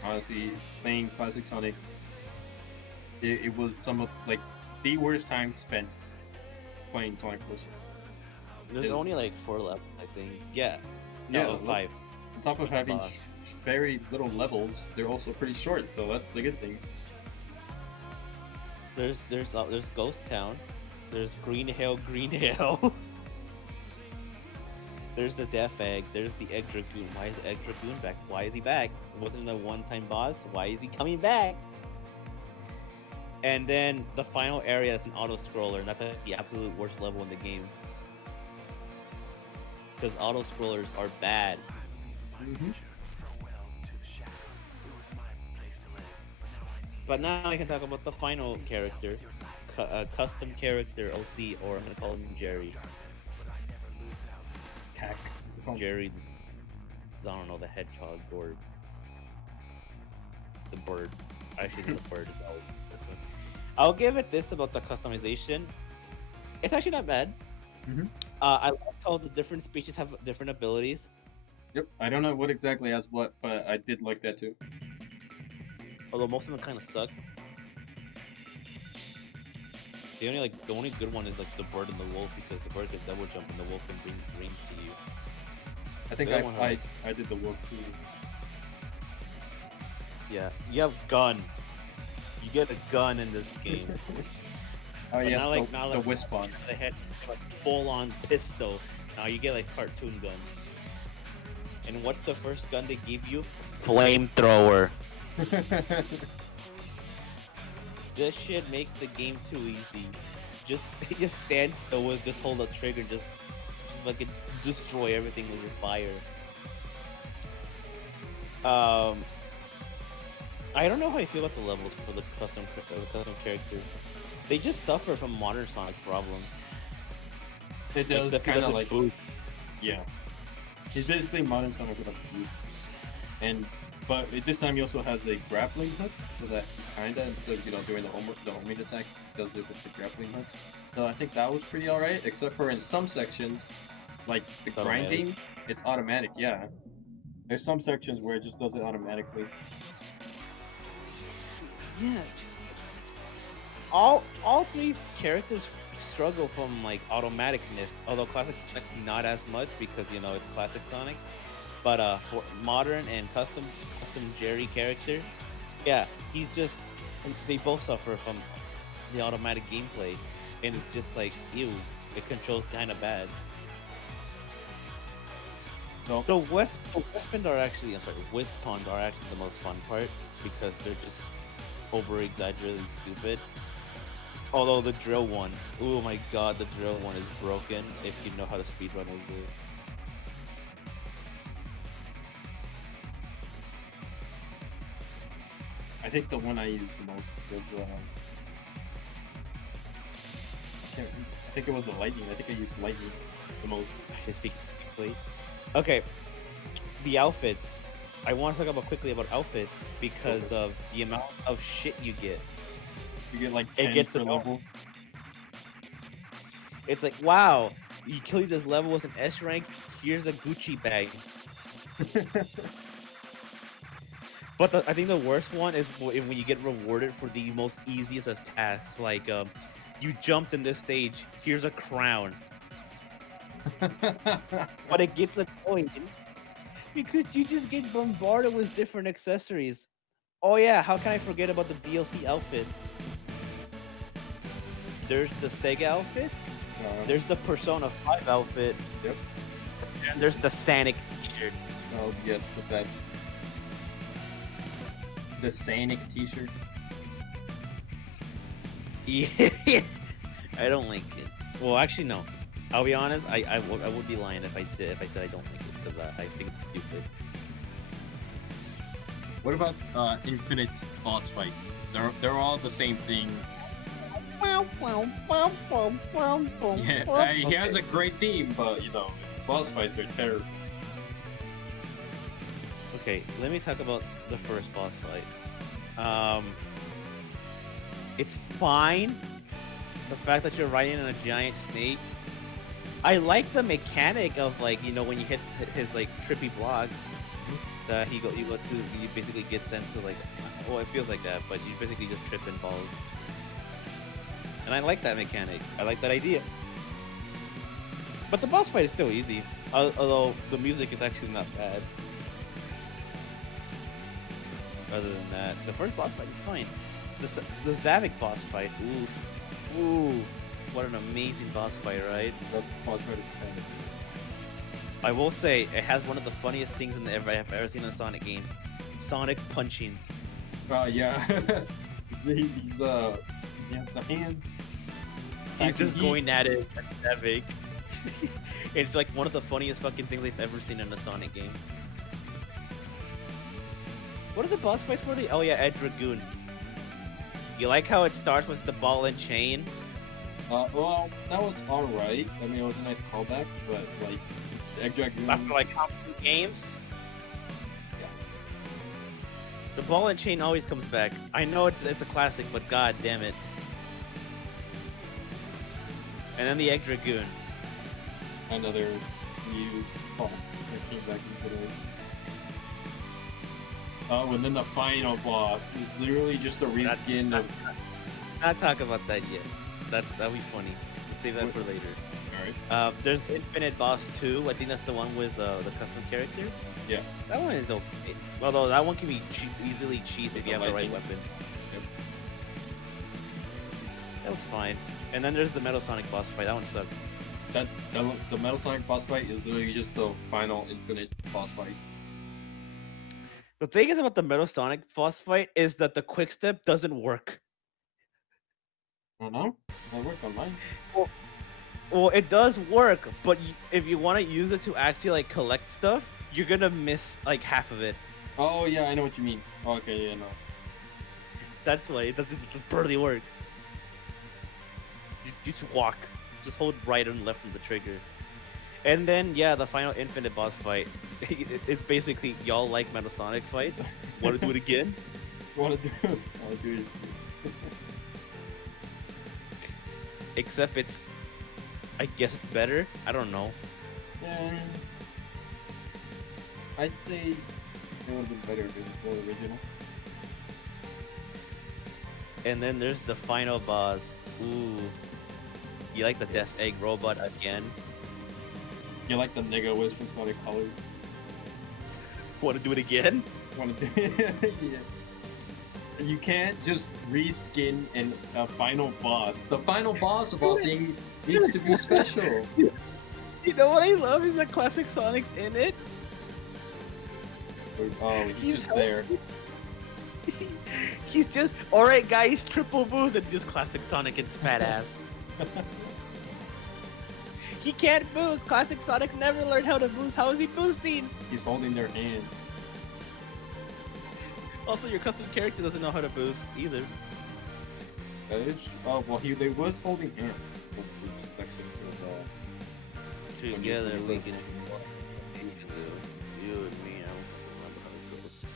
honestly, playing classic Sonic, it was some of like the worst time spent playing Sonic Forces. There's only like 4 left, I think. Yeah. No, 5. On top of having very little levels, they're also pretty short, so that's the good thing. There's Ghost Town. There's Green Hill. There's the Death Egg. There's the Egg Dragoon. Why is Egg Dragoon back? Why is he back? Wasn't it a one-time boss? Why is he coming back? And then the final area is an auto-scroller, and that's the absolute worst level in the game. Because auto-scrollers are bad. But now I can talk about the final character, custom character OC, or I'm gonna call him Jerry. Heck. Jerry, I don't know, the hedgehog or the bird. Actually, the bird is always this one. I'll give it this about the customization. It's actually not bad. I like how the different species have different abilities. Yep, I don't know what exactly has what, but I did like that too. Although most of them kind of suck. The only good one is like the bird and the wolf, because the bird can double jump and the wolf can bring rings to you. I think I did the wolf too. Yeah, you have gun. You get a gun in this game. Oh yes, not the Wisp on. They had like full-on pistol. Now you get like cartoon gun. And what's the first gun they give you? Flamethrower. This shit makes the game too easy. Just stand still with, just hold the trigger, just fucking destroy everything with your fire. I don't know how I feel about the levels for the custom characters. They just suffer from modern Sonic problems. It does kind of like boost. Yeah. He's basically modern Sonic with a boost, but this time he also has a grappling hook, so that kinda, instead of doing the homing attack, does it with the grappling hook. So I think that was pretty alright, except for in some sections, like the grinding, it's automatic. Yeah, there's some sections where it just does it automatically. Yeah. All 3 characters struggle from like automaticness, although classic Sonic's not as much because it's classic Sonic. But for modern and custom Jerry character, yeah, they both suffer from the automatic gameplay, and it's just like, ew, it controls kind of bad. So the Wispons are actually the most fun part, because they're just over exaggerated stupid. Although the drill one, oh my god, the drill one is broken if you know how to speedrun over it. I think the one I used the most was I think it was the lightning. I think I used lightning the most. I speak quickly. Okay, the outfits. I want to talk about quickly about outfits because of the amount of shit you get. You get like 10 gets per annoying. level. It's like, wow, you killed this level with an S rank. Here's a Gucci bag. But I think the worst one is when you get rewarded for the most easiest of tasks. Like, you jumped in this stage. Here's a crown. But it gets annoying because you just get bombarded with different accessories. Oh yeah, how can I forget about the DLC outfits? There's the Sega outfits. There's the Persona 5 outfit. Yep. And there's the Sonic t-shirt. Oh yes, the best. The Sonic t-shirt. Yeah, I don't like it. Well, actually, no. I'll be honest. I would be lying if I said I don't like it because I think it's stupid. What about Infinite boss fights? They're all the same thing. Yeah, he has a great theme, but you know, his boss fights are terrible. Okay, let me talk about the first boss fight. It's fine. The fact that you're riding on a giant snake. I like the mechanic of, like, you know, when you hit his like trippy blocks, that you basically get sent to, like, well, it feels like that, but you basically just trip and falls. And I like that mechanic. I like that idea. But the boss fight is still easy, although the music is actually not bad. Other than that, the first boss fight is fine. The Zavik boss fight, ooh, what an amazing boss fight, right? That boss fight is kind of... I will say, it has one of the funniest things I've ever seen in a Sonic game. Sonic punching. Yeah. He's he has the hands. He's just going at it. That's Zavik. It's like one of the funniest fucking things I've ever seen in a Sonic game. What are the boss fights for? Oh yeah, Ed Dragoon. You like how it starts with the ball and chain? Well, that was alright. I mean, it was a nice callback, but like, Egg Dragoon... After like how many games? Yeah. The ball and chain always comes back. I know it's a classic, but god damn it. And then the Egg Dragoon. Another used boss that came back into the... Oh, and then the final boss is literally just a reskin of... Not talk about that yet. That'll be funny. We'll save that for later. Alright. There's Infinite Boss 2. I think that's the one with the custom character. Yeah. That one is okay. Although that one can be easily cheap if you have the right lightning. weapon. Yep. That was fine. And then there's the Metal Sonic boss fight. That one sucked. The Metal Sonic boss fight is literally just the final Infinite boss fight. The thing is about the Metal Sonic boss fight is that the quick step doesn't work. I don't know. That worked on mine. Well, it does work, but if you want to use it to actually like collect stuff, you're gonna miss like half of it. Oh yeah, I know what you mean. Okay, yeah, no. That's why it just barely works. You just walk, just hold right and left on the trigger, and then yeah, the final Infinite boss fight. It's basically y'all like Metal Sonic fight. Want to do it again? Wanna do it? Except it's, I guess it's better. I don't know. Yeah. I'd say it would have been better if it was more original. And then there's the final boss. Ooh. You like the Death Egg robot again? You like the nigga whiz from Sonic Colors? Want to do it again? Wanna do yes. You can't just reskin a final boss. The final boss of all things needs to be special. You know what I love is that classic Sonic's in it. Oh, he's just there. He's just, alright guys, triple boost and just classic Sonic and fat ass. He can't boost. Classic Sonic never learned how to boost. How is he boosting? He's holding their hands. Also, your custom character doesn't know how to boost either. That is. Oh well, they was holding hands for the sections of. Together when we you- can. You and me, I don't remember how it goes.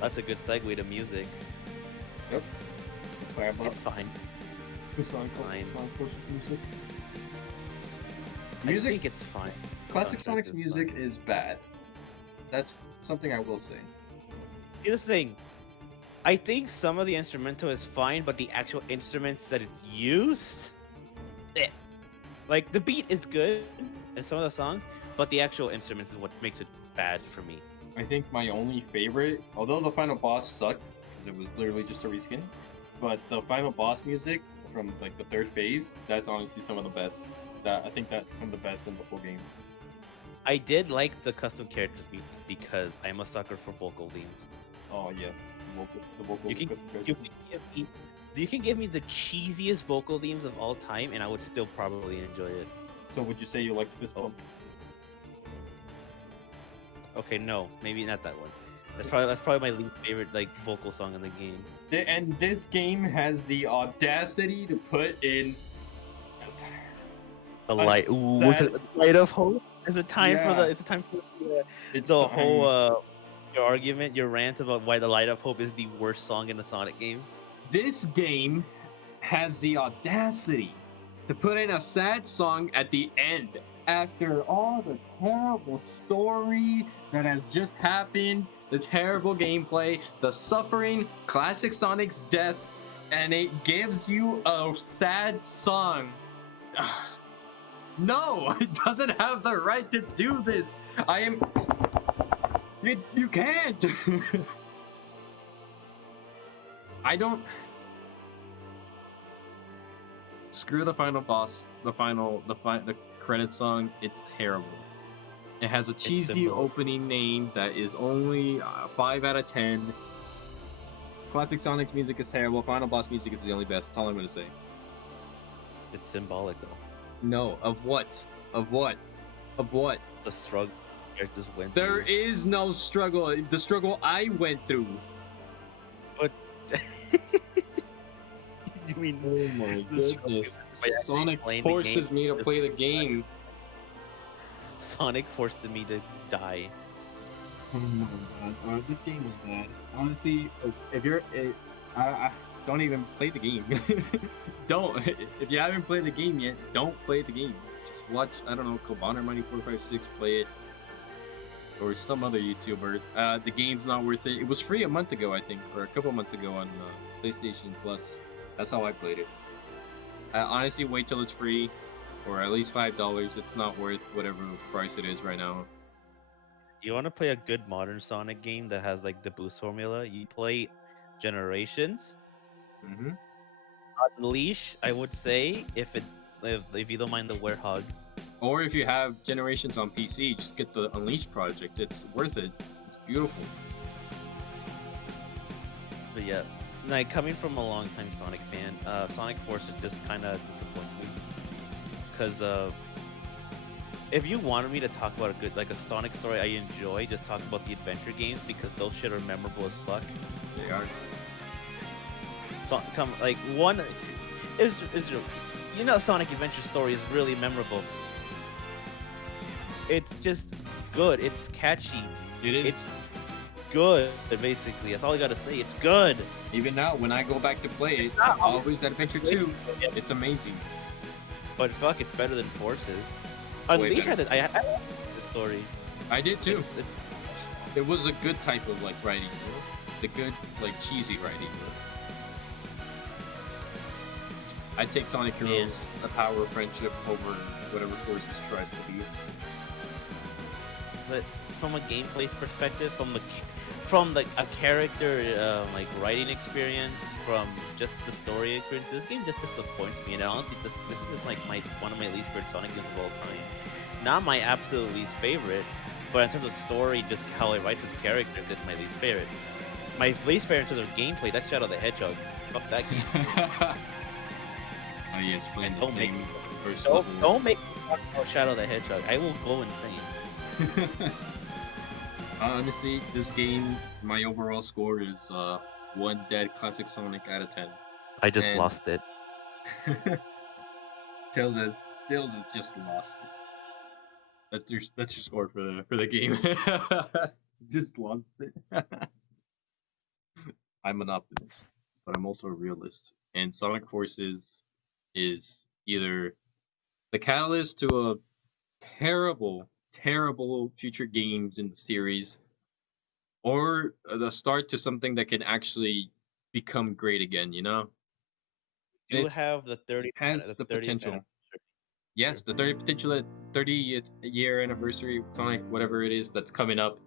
That's a good segue to music. Yep. Sorry about It's fine. the song. Fine. Sonic versus music. I Music. think it's fine. Classic Soundtrack Sonic's is music fine. is bad. That's something I will say. Here's the thing. I think some of the instrumental is fine, but the actual instruments that it's used, like the beat is good in some of the songs, but the actual instruments is what makes it bad for me. I think my only favorite, although the final boss sucked because it was literally just a reskin, but the final boss music from like the third phase, that's honestly some of the best. I think that's some of the best in the full game. I did like the custom characters music because I'm a sucker for vocal themes. Oh yes, the vocal You can, custom you, characters. can give me, you can give me the cheesiest vocal themes of all time, and I would still probably enjoy it. So would you say you liked Fist Bump? Okay, no, maybe not that one. That's probably my least favorite like vocal song in the game. And this game has the audacity to put in. The A light, sad- light of hope. It's a time for Yeah. it's a time for It's the time. whole your argument, your rant about why the Light of Hope is the worst song in a Sonic game. This game has the audacity to put in a sad song at the end after all the terrible story that has just happened, the terrible gameplay, the suffering, classic Sonic's death, and it gives you a sad song. No, it doesn't have the right to do this. You can't. I don't. Screw the final boss. The credit song. It's terrible. It has a cheesy simple. opening name that is only 5 out of 10. Classic Sonic's music is terrible. Final boss music is the only best. That's all I'm gonna say. It's symbolic though. No, of what? Of what? Of what? The struggle characters went There through. is no struggle. The struggle I went through. You mean Oh my The struggle goodness. by actually Sonic playing the forces game me to is play the game. Sonic forced me to die? Oh my god, this game is bad. Honestly, if you're, I don't even play the game. Don't. If you haven't played the game yet, don't play the game. Just watch, I don't know, Kobaner Money 456 play it, or some other YouTuber. The game's not worth it. It was free a month ago, I think, or a couple months ago on PlayStation Plus. That's how I played it. Honestly, wait till it's free, or at least $5. It's not worth whatever price it is right now. You want to play a good modern Sonic game that has like the boost formula? You play Generations. Mm-hmm. Unleash, I would say, if you don't mind the Werehog. Or if you have Generations on PC, just get the Unleashed project. It's worth it. It's beautiful. But yeah, like coming from a longtime Sonic fan, Sonic Forces just kind of disappoints me. Because if you wanted me to talk about a Sonic story I enjoy, just talk about the adventure games because those shit are memorable as fuck. They are. One is Sonic Adventure story is really memorable. It's just good. It's catchy. It is. It's good. Basically, that's all I gotta say. It's good. Even now, when I go back to play it, always Adventure 2, it's amazing. But fuck, it's better than Forces. Way Unleash better. I liked the story. I did too. It's It was a good type of like writing, you know? The good, like cheesy writing. I take Sonic Heroes, the power of friendship over whatever Forces tries to be. but from a gameplay perspective, from a character like writing experience, from just the story experience, this game just disappoints me. And honestly, this is just like one of my least favorite Sonic games of all time. Not my absolute least favorite, but in terms of story, just how it writes its character, it's my least favorite. My least favorite in terms of gameplay, that's Shadow the Hedgehog. Fuck that game. Oh yes, playing the Don't make same me- first Don't, level. don't make me talk about Shadow the Hedgehog. I will go insane. Honestly, this game, my overall score is one dead classic Sonic out of 10. I just And lost it. Tails has just lost it. That's your score for the game. Just lost it. I'm an optimist, but I'm also a realist. And Sonic Forces is either the catalyst to a terrible, terrible future games in the series, or the start to something that can actually become great again. You know, You this have the 30th, has the 30th potential. Yes, the 30th year anniversary Sonic, whatever it is that's coming up,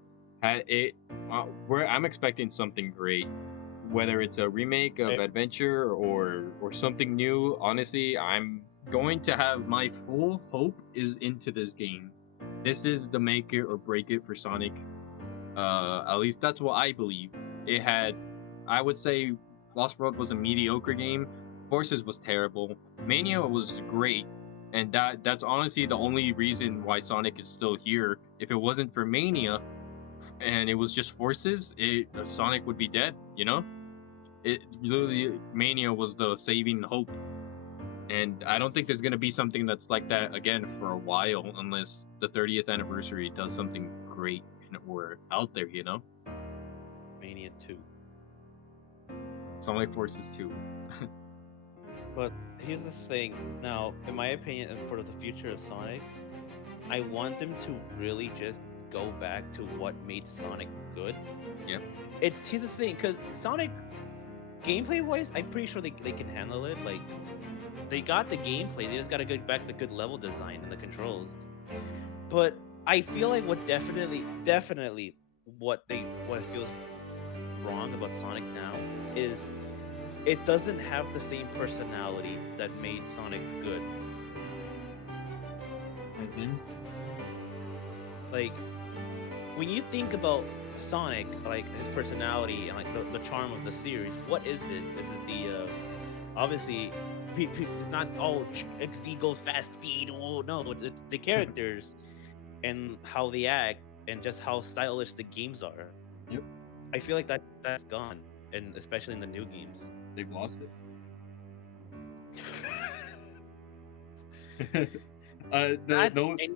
I'm expecting something great, whether it's a remake of Adventure or something new. Honestly, I'm going to have my full hope is into this game. This is the make it or break it for Sonic. At least that's what I believe. I would say, Lost World was a mediocre game. Forces was terrible. Mania was great, and that's honestly the only reason why Sonic is still here. If it wasn't for Mania, and it was just Forces, Sonic would be dead. You know, it literally Mania was the saving hope, and I don't think there's gonna be something that's like that again for a while, unless the 30th anniversary does something great and we're out there. You know, Mania 2. Sonic Forces 2. But here's the thing. Now, in my opinion, and for the future of Sonic, I want them to really just go back to what made Sonic good. Yep. Here's the thing, because Sonic, gameplay wise, I'm pretty sure they can handle it. Like, they got the gameplay, they just gotta go back to good level design and the controls. But I feel like what definitely what feels wrong about Sonic now is it doesn't have the same personality that made Sonic good. As in? Like, when you think about Sonic, like his personality and like the charm of the series, what is it? Is it the obviously it's not XD goes fast speed? Oh no, it's the characters and how they act and just how stylish the games are. Yep. I feel like that's gone, and especially in the new games. They've lost it.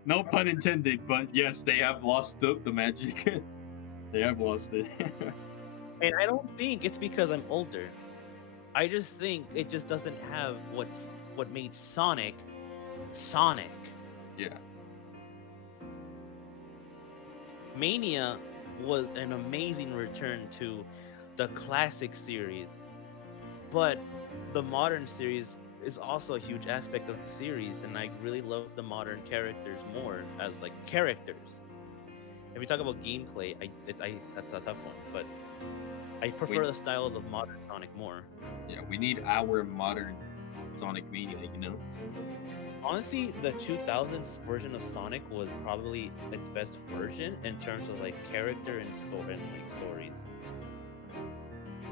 No pun intended, but yes, they have lost the magic. They have lost it. And I don't think it's because I'm older. I just think it just doesn't have what made Sonic Sonic. Yeah. Mania was an amazing return to the classic series, but the modern series is also a huge aspect of the series, and I really love the modern characters more as like characters. If we talk about gameplay, that's a tough one, but I prefer the style of the modern Sonic more. Yeah, we need our modern Sonic Mania, you know? Honestly, the 2000s version of Sonic was probably its best version in terms of like character and stories.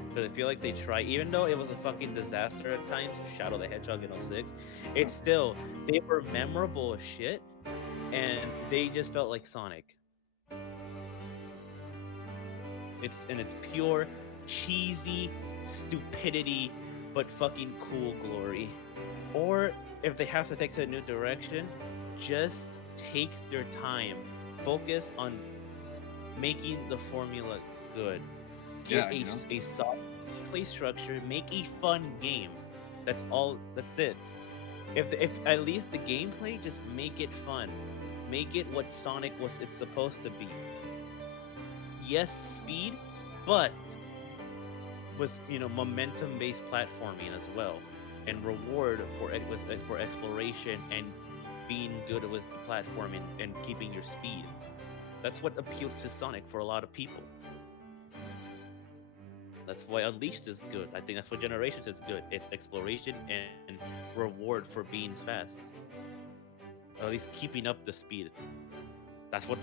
Because I feel like they try, even though it was a fucking disaster at times, Shadow the Hedgehog in 06, it's still, they were memorable as shit, and they just felt like Sonic. It's pure, cheesy stupidity, but fucking cool glory. Or if they have to take to a new direction, just take their time. Focus on making the formula good. Get a solid play structure. Make a fun game. That's all. That's it. If at least the gameplay, just make it fun. Make it what Sonic was. It's supposed to be. Yes, speed, but with momentum-based platforming as well, and reward for exploration and being good with the platforming and keeping your speed. That's what appeals to Sonic for a lot of people. That's why Unleashed is good. I think that's why Generations is good. It's exploration and reward for being fast. Or at least keeping up the speed. That's what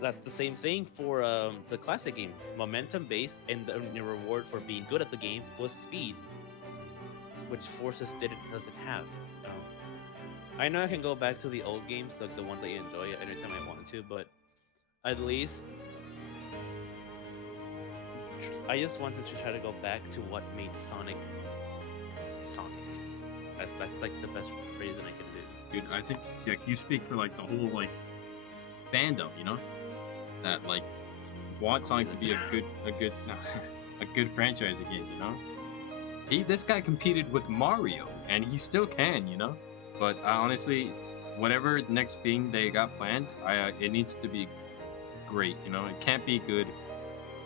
that's the same thing for the classic game. Momentum based, and the reward for being good at the game was speed, which Forces doesn't have. I know I can go back to the old games, like the ones that I enjoy anytime I want to, but at least I just wanted to try to go back to what made Sonic Sonic. That's like the best phrasing I can do. Dude, I think like you speak for like the whole like fandom, you know, that like want Sonic to be a good a good franchise again, you know. This guy competed with Mario, and he still can, you know. But honestly, whatever next thing they got planned, it needs to be great, you know. It can't be good.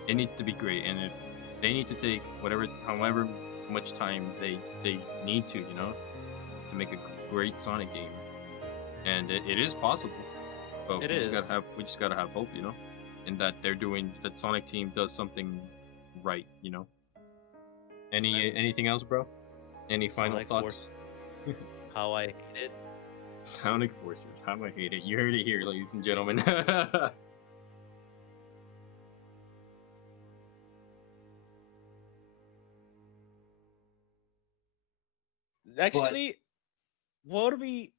It needs to be great, and they need to take however much time they need to, you know, to make a great Sonic game. And it is possible, but we just gotta have hope, you know, and that that Sonic team does something right, you know. Anything else, bro? Any final Sonic thoughts? How I hate it. Sonic Forces, how I hate it. You heard it here, ladies and gentlemen. Actually, what would be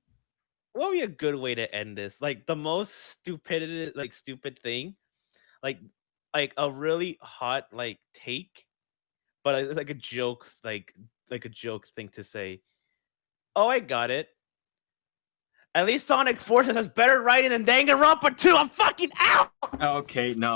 a good way to end this? Like the most stupid thing, like a really hot like take, but it's like a joke, like a joke thing to say. Oh, I got it. At least Sonic Forces has better writing than Danganronpa 2. I'm fucking out. Okay, no.